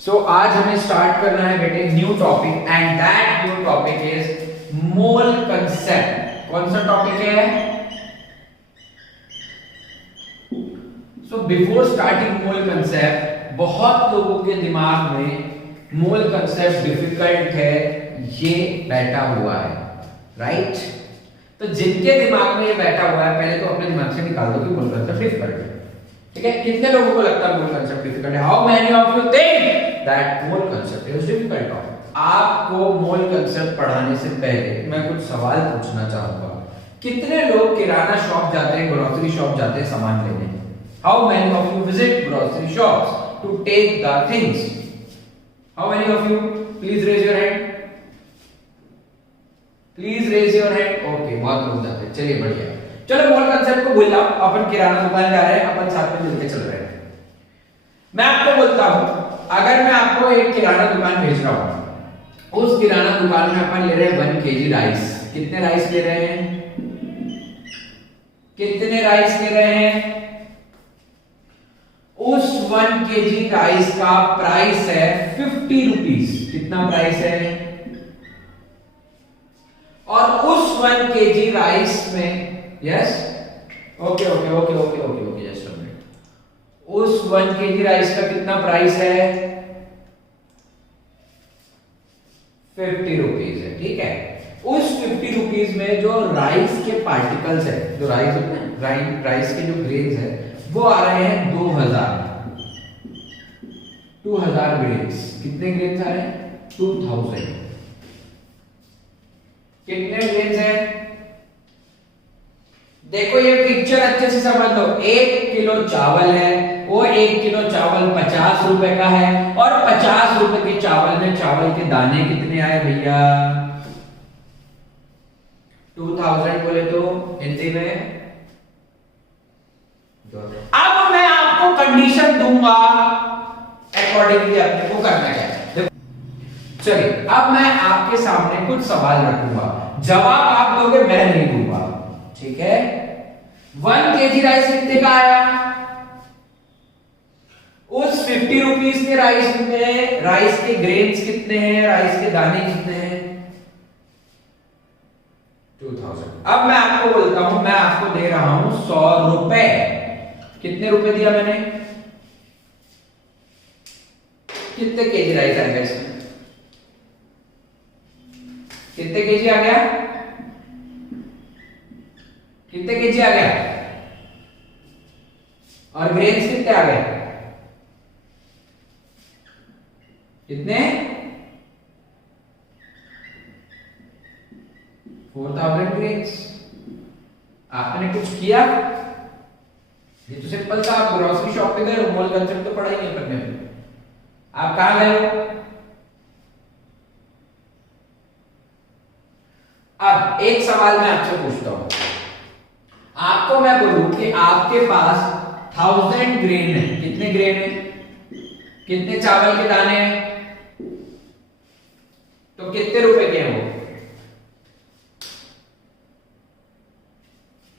सो आज हमें स्टार्ट करना है बेटे new topic and that new topic is mole concept. कौन सा टॉपिक है? सो बिफोर स्टार्टिंग मोल कंसेप्ट, बहुत लोगों के दिमाग में मोल कंसेप्ट डिफिकल्ट है, ये बैठा हुआ है, राइट? तो जिनके दिमाग में ये बैठा हुआ है, पहले तो अपने दिमाग से निकाल दो कि मोल कंसेप्ट डिफिकल्ट है। ठीक है, कितने लोगों को लगता है मोल कंसेप्ट डिफिकल्ट है? How many of you think that mole concept is difficult? आपको मोल कंसेप्ट पढ़ाने से पहले मैं कुछ सवाल पूछना चाहूंगा। कितने लोग किराना शॉप जाते हैं, ग्रोसरी शॉप जाते हैं सामान लेने? How many of you visit grocery shops to take the things? How many of you? Please raise your hand, please raise your hand. Okay, बहुत लोग जाते हैं, चलिए बढ़िया। चलो मोल कंसेप्ट को भूल जाओ, अपन किराना दुकान जा रहे हैं, अपन साथ में मिलके चल रहे हैं। मैं आपको बोलता हूं, अगर मैं आपको एक किराना दुकान भेज रहा हूं, उस किराना दुकान में अपन ले रहे हैं 1 kg राइस। कितने राइस ले रहे हैं? कितने राइस ले रहे हैं? उस 1 kg राइस का प्राइस है 50 रुपीज। कितना प्राइस है? और उस 1 kg राइस में, yes, okay okay okay okay okay okay, just a minute. उस 1 kg राइस का कितना प्राइस है? 50 रुपीज है, ठीक है। उस 50 रुपीज में जो राइस के पार्टिकल्स है, जो राइस होते हैं, राइस के जो ग्रेन्स है, वो आ रहे हैं 2000 ग्रेन्स। कितने ग्रेन्स आ रहे हैं? 2000। कितने ग्रेन्स है? देखो ये पिक्चर अच्छे से समझ लो। 1 किलो चावल है, वो 1 किलो चावल 50 रुपए का है, और 50 रुपए के चावल में चावल के दाने कितने आए भैया? 2000 बोले तो हिंदी में। अब मैं आपको कंडीशन दूंगा, अकॉर्डिंगली अपने को करना क्या है। चलिए, अब मैं आपके सामने कुछ सवाल रखूंगा, जवाब आप दोगे, मैं नहीं दूंगा, ठीक है? 1 kg राइस कितने का आया? उस 50 रुपीज के राइस में राइस के ग्रेन्स कितने हैं, राइस के दाने कितने हैं? 2000। अब मैं आपको बोलता हूं, मैं आपको दे रहा हूं 100 रुपए। कितने रुपए दिया मैंने? कितने केजी राइस आ गया इसमें? कितने केजी आ गया? कितने केजी आ गया? और ग्रेन्स कितने आ गए? कितने? 4000 ग्रेन्स। आपने कुछ किया? ये तो सिंपल था। आप ग्रोसरी शॉप पे गए, मोल कंसेप्ट तो पढ़ा ही नहीं करने में। आप कहां गए हो? अब एक सवाल मैं आपसे पूछता हूं। आपको मैं बोलूं कि आपके पास 1000 ग्रेन है। कितने ग्रेन है? कितने चावल के दाने हैं? तो कितने रुपए के हैं वो?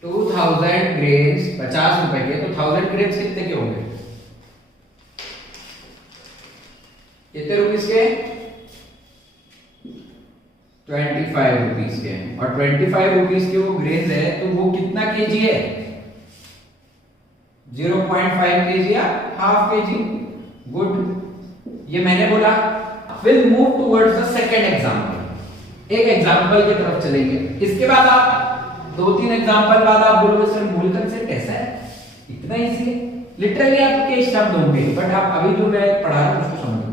2000 ग्रेन्स 50 रुपए के, तो 1000 ग्रेन्स कितने के होंगे? कितने रुपीस के? 25 रुपीस के। और 25 रुपीस के वो ग्रेन्स है, तो वो कितना केजी है? 0.5 केजी या हाफ केजी? गुड, ये मैंने बोला। Will move towards the second example. एक एग्जांपल की तरफ चलेंगे। इसके बाद आप 2-3 एग्जांपल बाद आप बोलोगे सर मोल कंसेप्ट कैसा है, इतना इजी है। लिटरली आपके शब्द होंगे, बट आप अभी जो मैं पढ़ा रहा हूं उसको समझो।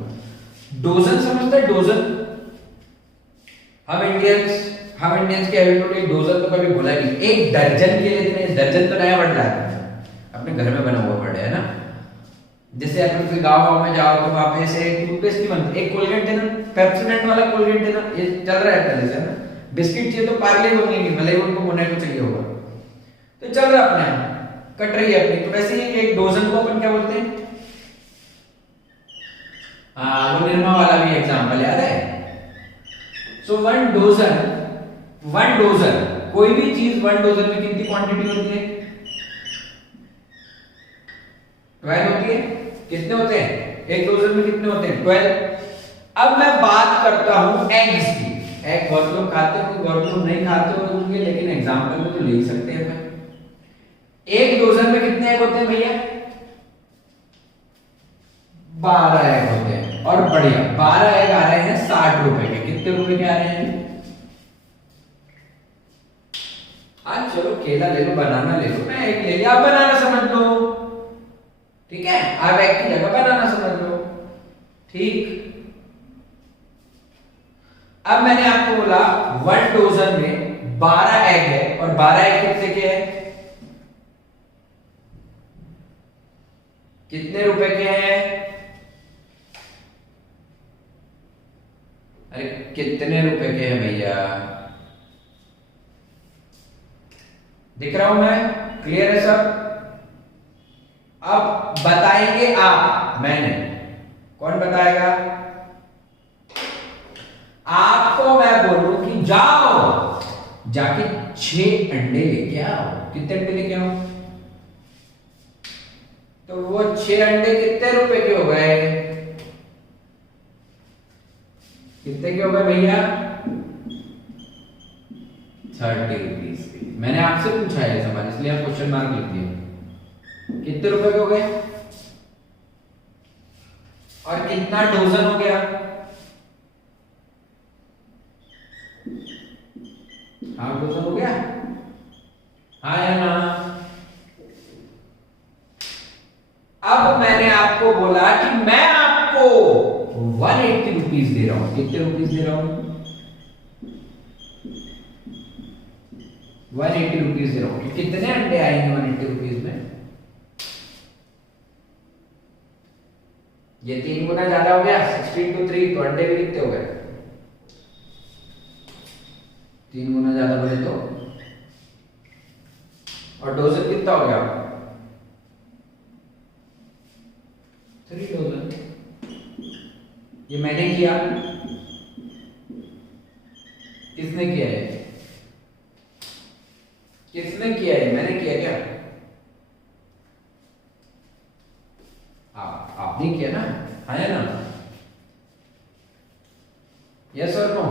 डोजन समझते हैं? डोजन। हम इंडियंस के एबिलिटी डोजन तो कभी बोला नहीं। एक दर्जन के लिए दर्जन तो नया वर्ड लाया अपने घर में बना हुआ वर्ड है ना। जैसे अपन कोई गांव में जाओ तो वहां पे से टूथपेस्ट की बनती, एक कोलगेट देना, पेप्सोडेंट वाला कोलगेट देना, ये चल रहा है पहले से ना। बिस्किट चाहिए तो पार्ले को नहीं, भले उनको मोनाको चाहिए होगा, तो चल रहा अपना, कट रही है अपनी। तो वैसे ही एक डोजन को अपन क्या बोलते हैं? हाँ, वो निरमा वाला भी एग्जांपल याद है। सो 1 डोजन, कोई भी चीज 1 डोजन में कितनी क्वांटिटी होती है? 12 होती है। कितने होते हैं? एक डोजन में कितने होते हैं? 12। अब मैं बात करता हूं एग्स की। एग बहुत लोग खाते हैं, बहुत लोग नहीं खाते होंगे, लेकिन एग्जांपल में तो ले ही सकते हैं। एक डोजन में कितने एग होते हैं भैया? 12 एग होते हैं। और बढ़िया, 12 एग आ रहे हैं 60 रुपए के। कितने रुपए के आ रहे हैं? हाँ चलो, केला ले लो, बनाना ले लो, मैं एक ले लिया, आप बनाना समझ लो, ठीक है? आप एग की जगह बनाना समझ लो, ठीक। अब मैंने आपको बोला 1 डोजन में 12 एग है, और 12 एग कितने के हैं? कितने रुपए के हैं? अरे कितने रुपए के हैं भैया? दिख रहा हूं मैं? क्लियर है सब? अब बताएंगे आप, मैंने? कौन बताएगा? आपको मैं बोलूं कि जाओ जाके 6 अंडे लेके आओ। कितने अंडे लेके आओ? तो वो 6 अंडे कितने रुपए के हो गए? कितने के हो गए भैया? 30 रुपीज के। मैंने आपसे पूछा है सवाल, इसलिए आप क्वेश्चन मार्क लिख दिए। कितने रुपए के हो गए? और कितना डोजन हो गया? हाँ डोजन हो गया, हाँ या ना? अब मैंने आपको बोला कि मैं आपको 180 रुपीज दे रहा हूं। कितने रुपीज दे रहा हूं? 180 रुपीज दे रहा हूं। कितने अंडे आएंगे 180 रुपीज में? ये 3 गुना ज्यादा हो गया, 16 to 3। तो अंडे भी कितने हो गए? 3 गुना ज्यादा बोले तो। और डोजन कितना हो गया? 3 डोजन। ये मैंने किया, किसने किया है? किसने किया है? मैंने किया क्या? आपने किया ना, है ना? यस और नो?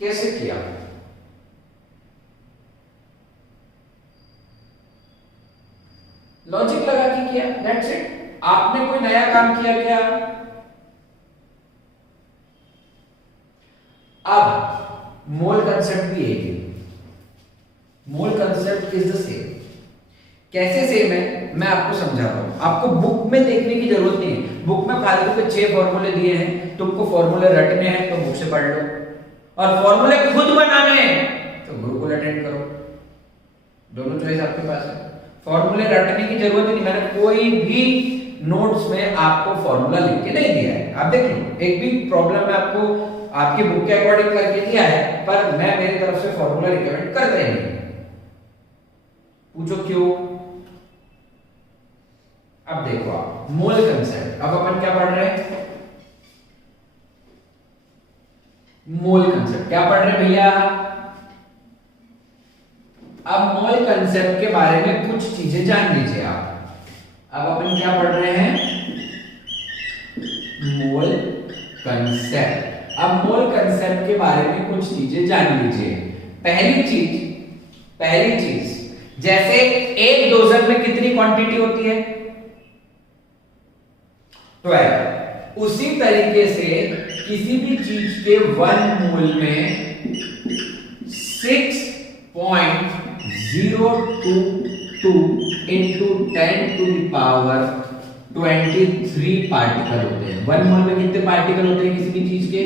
कैसे किया? लॉजिक लगा के किया, दैट्स इट। आपने कोई नया काम किया क्या? अब मोल कंसेप्ट भी एक है। मोल कंसेप्ट इज द सेम। कैसे सेम है मैं आपको समझाता हूं। आपको बुक में देखने की जरूरत नहीं है। बुक में फालतू के 6 फॉर्मूले दिए हैं, तुमको फॉर्मूले रटने हैं तो बुक से पढ़ लो, और फॉर्मूले खुद बनाने हैं तो गुरुकुल अटेंड करो। दोनों चॉइस आपके पास है। फॉर्मूले रटने की जरूरत नहीं। मैंने कोई भी नोट्स में आपको फॉर्मूला लिख के नहीं दिया है, आप देख लो। एक भी प्रॉब्लम में आपको आपकी बुक के अकॉर्डिंग करके दिया है, पर मैं मेरी तरफ से फॉर्मूला रिकमेंड कर रही नहीं। पूछो क्यों? अब देखो आप, मोल कंसेप्ट। अब अपन क्या पढ़ रहे हैं? मोल कंसेप्ट। क्या पढ़ रहे हैं भैया? अब मोल कंसेप्ट के बारे में कुछ चीजें जान लीजिए आप। अब अपन क्या पढ़ रहे हैं? मोल कंसेप्ट। अब मोल कंसेप्ट के बारे में कुछ चीजें जान लीजिए। पहली चीज, जैसे एक डोजन में कितनी क्वांटिटी होती है? 12। उसी तरीके से किसी भी चीज के 1 मोल में 6.022 into 10 to the power 23 particle होते हैं। 1 मोल में कितने पार्टिकल होते हैं किसी भी चीज के?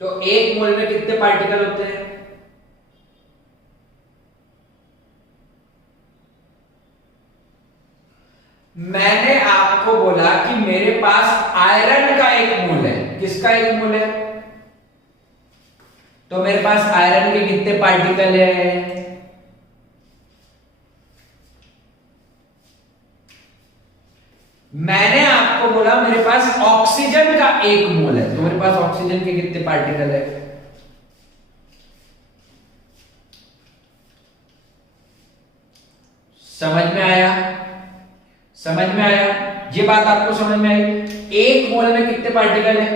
तो 1 मोल में कितने पार्टिकल होते हैं? मैंने आपको बोला कि मेरे पास आयरन का 1 मोल है। किसका 1 मोल है? तो मेरे पास आयरन के कितने पार्टिकल है? मैंने आपको आपको बोला मेरे पास ऑक्सीजन का 1 मोल है, तो मेरे पास ऑक्सीजन के कितने पार्टिकल है? समझ में आया? समझ में आया? ये बात आपको समझ में आई? 1 मोल में कितने पार्टिकल है?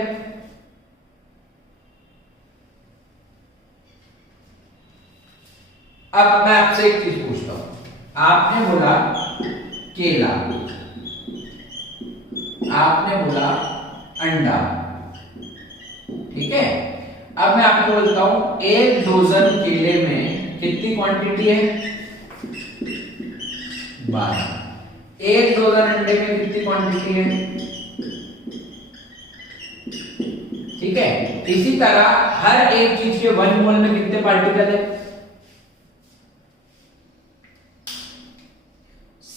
अब मैं आपसे एक चीज पूछता हूं, आपने बोला केला, आपने बोला अंडा, ठीक है? अब मैं आपको बोलता हूं 1 डजन केले में कितनी क्वांटिटी है? 12। 1 डजन अंडे में कितनी क्वांटिटी है? ठीक है। इसी तरह हर एक चीज के 1 मोल में कितने पार्टिकल है?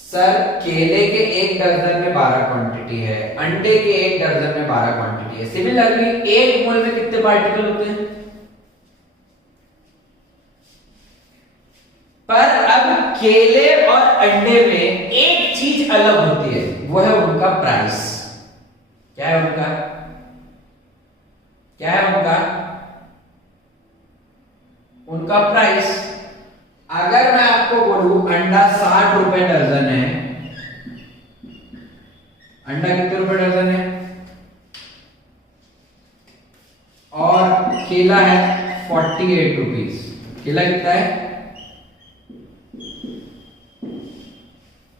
सर केले के 1 दर्जन में 12 क्वांटिटी है, अंडे के 1 दर्जन में 12 क्वांटिटी है। सिमिलरली 1 मोल में कितने पार्टिकल होते हैं? पर अब केले और अंडे में एक चीज अलग होती है, वो है उनका प्राइस। क्या है उनका? क्या है उनका? उनका प्राइस। अगर मैं आपको बोलूं अंडा 60 रुपए दर्जन है, अंडा कितने रुपए दर्जन है? और केला है 48 रुपीज। केला कितना है?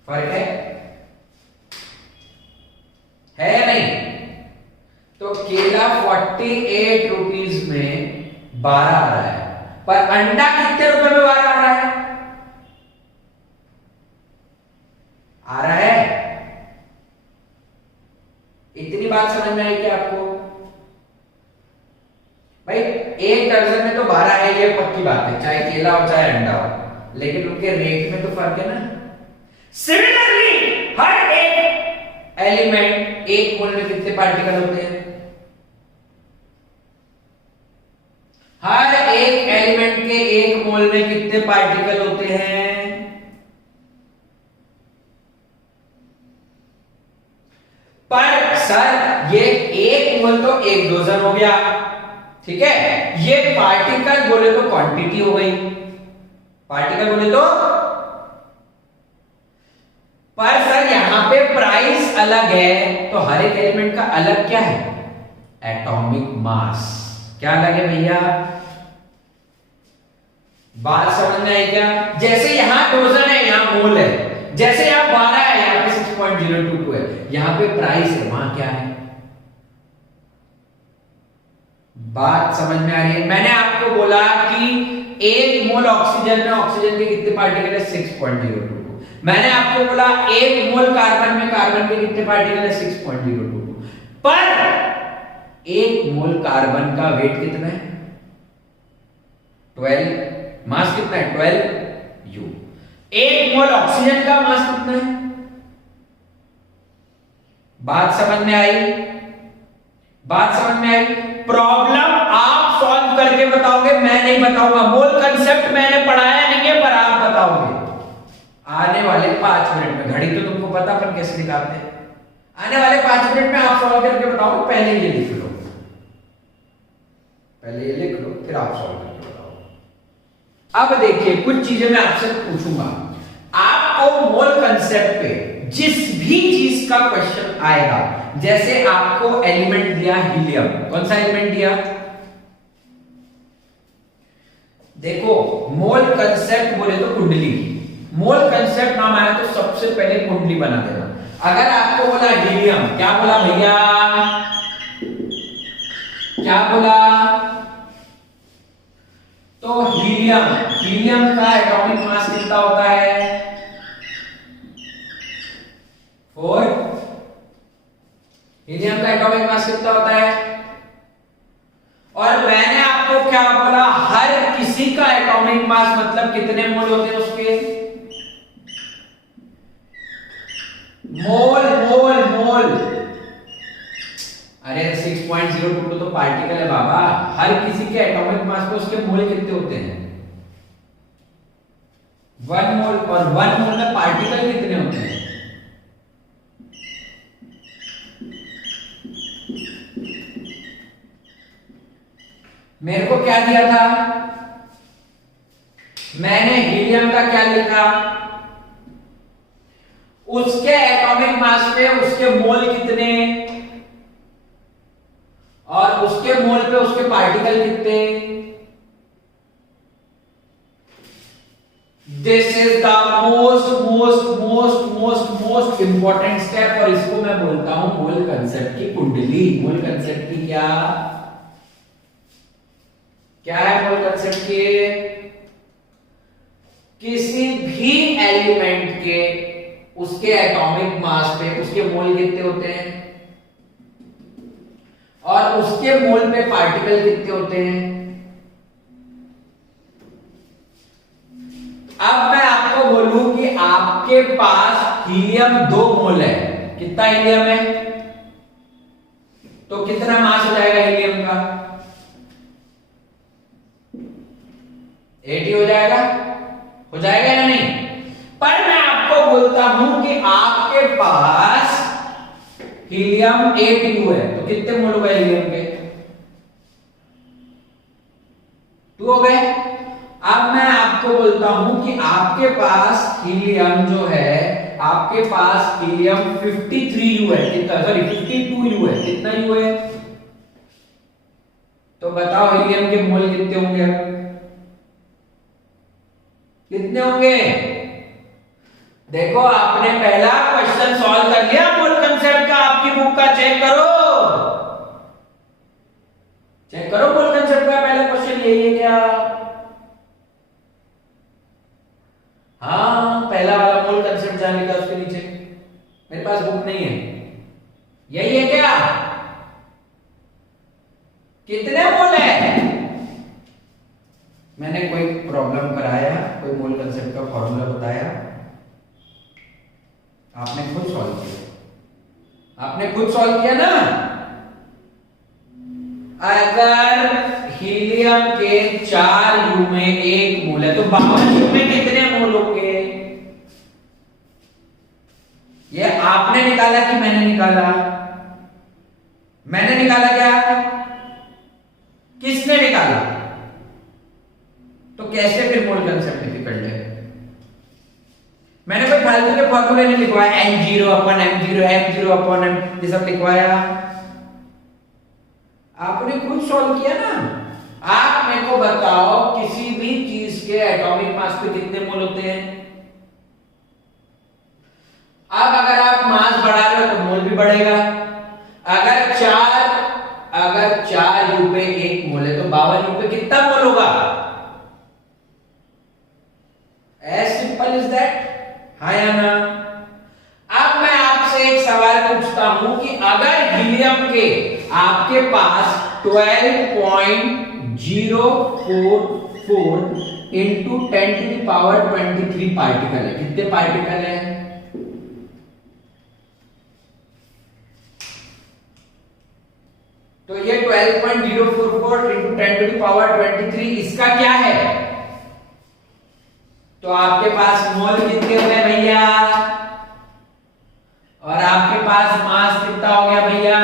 फर्क है या नहीं? तो केला 48 रुपीज में 12 आ रहा है, पर अंडा कितने रुपए में 12 आ रहा है? आ रहा है? इतनी बात समझ में आई क्या आपको? भाई 1 दर्जन में तो 12 है, ये पक्की बात है, चाहे केला हो चाहे अंडा हो, लेकिन उनके रेट में तो फर्क है ना। सिमिलरली हर एक एलिमेंट 1 मोल में कितने पार्टिकल होते हैं? हर एक एलिमेंट के 1 मोल में कितने पार्टिकल होते हैं? पर सर ये 1 मोल तो 1 डजन हो गया, ठीक है? ये पार्टिकल बोले तो क्वांटिटी हो गई, पार्टिकल बोले तो। पर सर यहां पे प्राइस अलग है, तो हर एक एलिमेंट का अलग क्या है? Atomic mass. क्या अलग है भैया? बात समझ में आई क्या? जैसे यहां डोजन है, यहां मोल है, जैसे यहां 12 है, यहां पे 6.022 है, यहां पे प्राइस है, वहां क्या है? बात समझ में आ रही है? मैंने आपको बोला कि 1 मोल ऑक्सीजन में ऑक्सीजन के कितने पार्टिकल है? 6.022। मैंने आपको बोला 1 मोल कार्बन में कार्बन के कितने पार्टिकल है? 6.022। पर 1 मोल कार्बन का वेट कितना है? 12। मास कितना है? 12 U। 1 मोल ऑक्सीजन का मास कितना है? बात समझ में आई? बात समझ में आई? प्रॉब्लम आप सॉल्व करके बताओगे, मैं नहीं बताऊंगा। मोल कंसेप्ट मैंने पढ़ाया नहीं है, पर आप बताओगे आने वाले 5 मिनट में। घड़ी तो तुमको पता, पर कैसे निकालते हैं? आने वाले 5 मिनट में आप सॉल्व करके बताओगे। पहले ये लिख लो, पहले ये लिख लो, फिर आप सॉल्व करके बताओ। अब देखिए कुछ चीजें मैं आपसे पूछूंगा, आपको मोल कंसेप्ट पे जिस भी चीज का क्वेश्चन आएगा, जैसे आपको एलिमेंट दिया हीलियम, कौन सा एलिमेंट दिया? देखो मोल कंसेप्ट बोले तो कुंडली, मोल कंसेप्ट नाम आया तो सबसे पहले कुंडली बना देना। अगर आपको बोला हीलियम, क्या बोला भैया? क्या बोला? तो हीलियम, हीलियम का एटॉमिक मास कितना होता है? 4। हीलियम का एटॉमिक मास कितना होता है? और मैंने आपको क्या बोला? हर किसी का एटॉमिक मास मतलब कितने मोल होते हैं उसके? मोल मोल मोल। अरे 6.022 तो पार्टिकल है बाबा। हर किसी के एटॉमिक मास पे उसके मोल कितने होते हैं? 1 मोल। और 1 मोल में पार्टिकल कितने होते हैं? मेरे को क्या दिया था, मैंने हीलियम का क्या लिखा, उसके एटॉमिक मास पे उसके मोल कितने और उसके मोल पे उसके पार्टिकल कितने। This is the most important step और इसको मैं बोलता हूं मोल कंसेप्ट की कुंडली। मोल कंसेप्ट की क्या क्या है मोल कंसेप्ट की, किसी भी एलिमेंट के उसके एटॉमिक मास पे उसके मोल कितने होते हैं और उसके मोल पे पार्टिकल कितने होते हैं। अब मैं आपको बोलूं कि आपके पास हीलियम 2 मोल है, कितना हीलियम है, तो कितना मास हो जाएगा हीलियम का, 80 हो जाएगा या नहीं। पर मैं आपको बोलता हूं कि आपके पास हीलियम 8u है, तो कितने मोल हो गए हीलियम के, 2 हो गए। अब मैं आपको बोलता हूं कि आपके पास हीलियम जो है, आपके पास हीलियम 53u है, कितना, सॉरी 52u है, कितना u है, तो बताओ हीलियम के मोल कितने होंगे, कितने होंगे। देखो आपने पहला क्वेश्चन सॉल्व कर लिया मोल कंसेप्ट का, आपकी बुक का चेक करो मोल कंसेप्ट का पहला क्वेश्चन यही है क्या, हाँ पहला वाला मोल कंसेप्ट जहां लिखा उसके नीचे, मेरे पास बुक नहीं है, यही है क्या, कितने मोल है। मैंने कोई प्रॉब्लम कराया, कोई मोल कंसेप्ट का फॉर्मूला बताया, आपने खुद सॉल्व किया ना। अगर हीलियम के 4u में 1 मोल है तो 52u में कितने मोल होंगे, ये आपने निकाला कि मैंने निकाला, मैंने निकाला क्या, किसने निकाला, तो कैसे फिर मोल कंसेप्ट डिफिकल्ट है। मैंने कोई फालतू के फॉर्मूले नहीं लिखवाया, n0 अपन m0 m0 अपन m ये सब लिखवाया, आपने खुद सॉल्व किया ना। आप मेरे को बताओ किसी भी चीज के एटॉमिक मास पे कितने मोल होते हैं। अब अगर आप मास बढ़ा रहे हो तो मोल भी बढ़ेगा। अगर 4u पे 1 मोल है तो 52u पे कितना मोल होगा, एज सिंपल इज दैट, हाँ या ना। अब मैं आपसे एक सवाल पूछता हूं कि अगर हीलियम के आपके पास 12.044 इंटू 10⁻23 पार्टिकल है, कितने पार्टिकल है, तो ये 12.044 इंटू 10⁻23 इसका क्या है, तो आपके पास मोल कितने हो गए भैया, और आपके पास मास कितना हो गया भैया,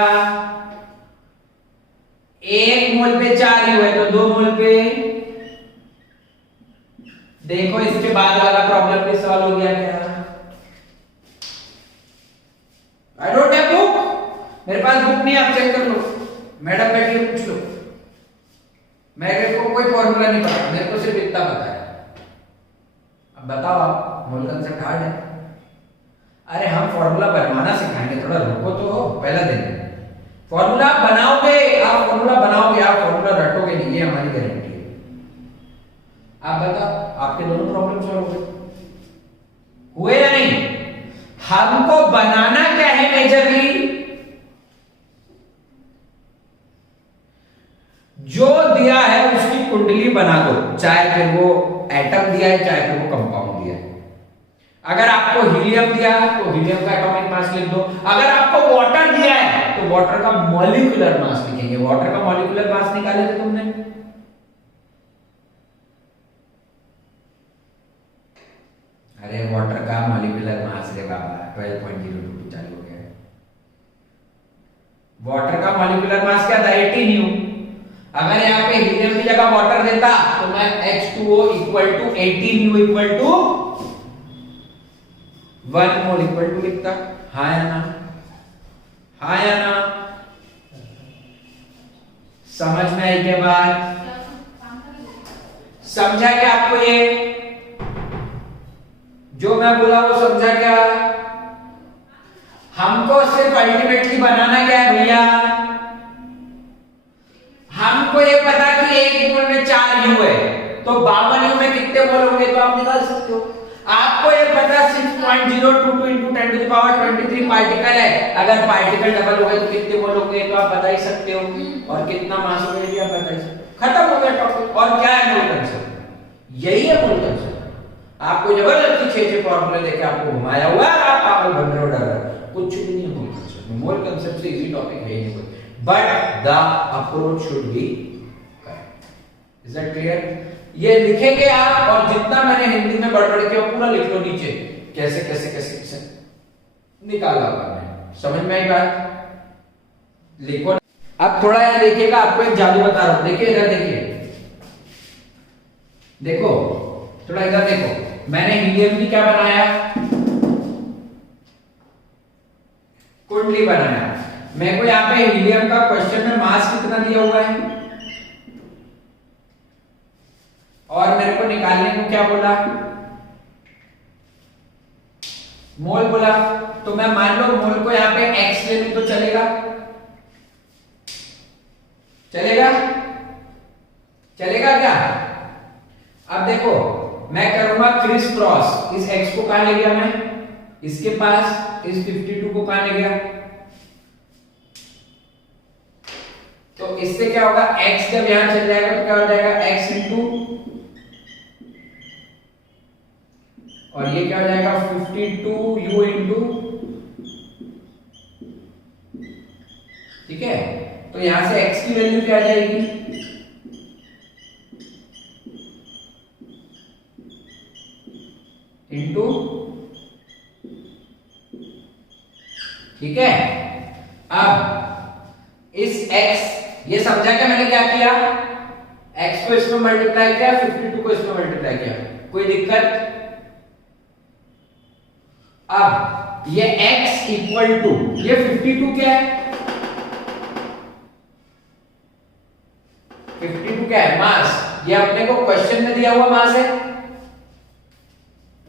1 मोल पे 4u है तो 2 मोल पे। देखो इसके बाद वाला प्रॉब्लम भी सॉल्व हो गया क्या, आई डोंट हैव बुक, मेरे पास बुक नहीं, आप चेक कर लो, मैडम बैठ के पूछ लो, मेरे को कोई फॉर्मूला नहीं पता, मेरे को सिर्फ इतना पता है। अब बताओ आप, मोल कंसेप्ट हार्ड है, अरे हम फॉर्मूला बनवाना सिखाएंगे, थोड़ा रुको तो, पहला दिन फॉर्मूला आप बनाओगे, आप फॉर्मूला रटोगे नहीं, ये हमारी गारंटी है। आप बताओ आपके दोनों प्रॉब्लम सॉल्व हुए या नहीं। हमको बनाना क्या है मेजरली, जो दिया है उसकी कुंडली बना दो, चाहे फिर वो एटम दिया है चाहे फिर वो कंपाउंड दिया है। अगर आपको हीलियम दिया तो हीलियम का एटॉमिक मास लिख दो, अगर आपको वाटर दिया है तो वाटर का मॉलिक्यूलर मास लिखेंगे। वाटर का मॉलिक्यूलर मास निकाले थे तुमने, अरे वाटर का मॉलिक्यूलर मास रे बाबा 12.02 चालू हो गया। वाटर का मॉलिक्यूलर मास क्या था, 18u। अगर यहाँ पे हीलियम जगह वाटर देता तो मैं H2O equal to 18U equal to 1 mole equal to लिखता। हाँ या ना? हाँ या ना? समझ में आई क्या बात? समझा क्या आपको? ये जो मैं बोला वो समझा क्या? हमको सिर्फ अल्टीमेटली बनाना क्या है भैया? हमको ये पता कि एक मोल में 4 U है, तो 52 U में कितने मोल होंगे तो आप निकाल सकते हो। आपको ये पता 6.022 into 10 to the power 23 particle है, अगर पार्टिकल डबल हो गए तो कितने मोल होंगे तो आप बता ही सकते हो, और कितना मास होगा ये आप बता ही सकते हो। खत्म हो गया टॉपिक। और क्या है मोल कंसेप्ट? यही है मोल कंसेप्ट। आपको जबरदस्ती 6 फॉर्मूले देके आपको घुमाया हुआ है, आप पागल बन रहे हो, डर रहे हो, कुछ भी नहीं है मोल कंसेप्ट। मोल कंसेप्ट से इजी टॉपिक है ही नहीं, but the approach should be correct. Is that clear? ये लिखेंगे आप, और जितना मैंने हिंदी में बढ़ के पूरा लिख लो नीचे, कैसे कैसे कैसे कैसे निकाला आपने। समझ में आई बात? लिखो। अब थोड़ा यहां देखिएगा, आपको एक जादू बता रहा हूं। देखिए इधर, देखिए, देखो थोड़ा इधर देखो। मैंने हीलियम की क्या बनाया? कुंडली बनाया। मेरे को यहाँ पे हीलियम का क्वेश्चन में मास कितना दिया हुआ है, और मेरे को निकालने को क्या बोला? मोल बोला। तो मैं मान लो मोल को यहाँ पे x ले लूं तो चलेगा? चलेगा? चलेगा क्या? अब देखो, मैं करूंगा क्रिस क्रॉस। इस x को कहां ले गया मैं? इसके पास। इस 52 को कहां ले गया? तो इससे क्या होगा? x जब यहां चल जाएगा तो क्या हो जाएगा? x इंटू, और ये क्या हो जाएगा? 52U इंटू, ठीक है? तो यहां से x की वैल्यू क्या आ जाएगी? इंटू, ठीक है? अब इस x, ये समझा क्या मैंने क्या किया? x को इसमें मल्टीप्लाई किया, 52 को इसमें मल्टीप्लाई किया, कोई दिक्कत? अब ये x इक्वल टू, ये 52 क्या है? 52 क्या है? मास। ये अपने को क्वेश्चन में दिया हुआ मास है,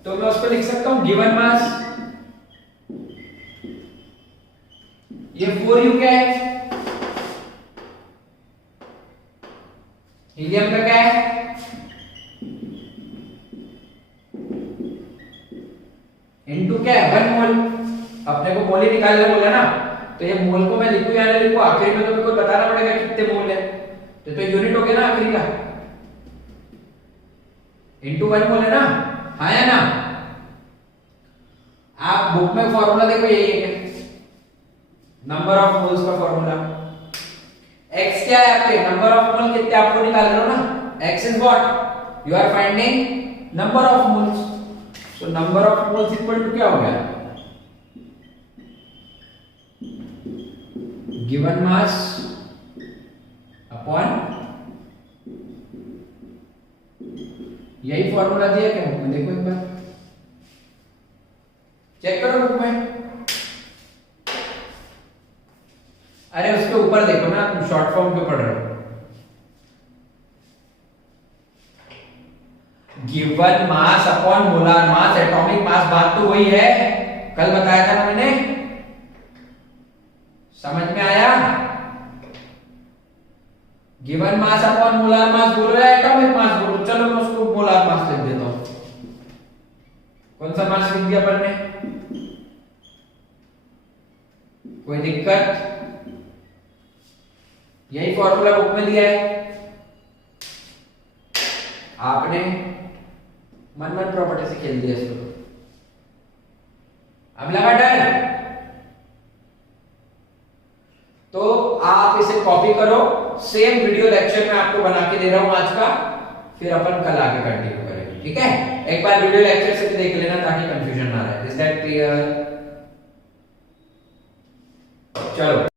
तो मैं उसको लिख सकता हूं गिवन मास। ये 4U क्या है? हीलियम का क्या है? इनटू क्या है? 1 मोल। अपने को मोल ही निकालना बोला ना, तो ये मोल को मैं लिखूं या ना लिखूं, आखिरी में तो मेरे को बताना पड़ेगा कितने मोल है। तो यूनिट हो गया ना आखिरी का, इनटू 1 मोल है ना? हाँ या ना? आप बुक में फॉर्मूला देखो, यही है नंबर ऑफ मोल्स का फॉर्मूला। x क्या है आपके? नंबर ऑफ मोल कितने आपको निकाल रहे हो ना? x is what? You are finding number of moles. So number of moles equal to क्या हो गया? गिवन मास अपॉन, यही फॉर्मूला दिया क्या बुक में? देखो एक बार, चेक करो बुक में। अरे उसके ऊपर देखो ना, तुम शॉर्ट फॉर्म क्यों पढ़ रहे हो? Given mass upon molar mass, atomic mass, बात तो वही है, कल बताया था ना मैंने। समझ में आया? Given mass upon molar mass बोलो या एटॉमिक मास बोलो, चलो मैं उसको मोलार मास लिख देता हूं। कौन सा मास लिख दिया अपन ने? कोई दिक्कत? यही फॉर्मूला बुक में दिया है, आपने मनमन प्रॉपर्टी से खेल दिया इसको। अब लगा डर? तो आप इसे कॉपी करो, सेम वीडियो लेक्चर में आपको बना के दे रहा हूं आज का, फिर अपन कल आगे कंटिन्यू करेंगे, ठीक है? एक बार वीडियो लेक्चर से भी देख लेना ताकि कंफ्यूजन ना रहे। Is that clear? चलो।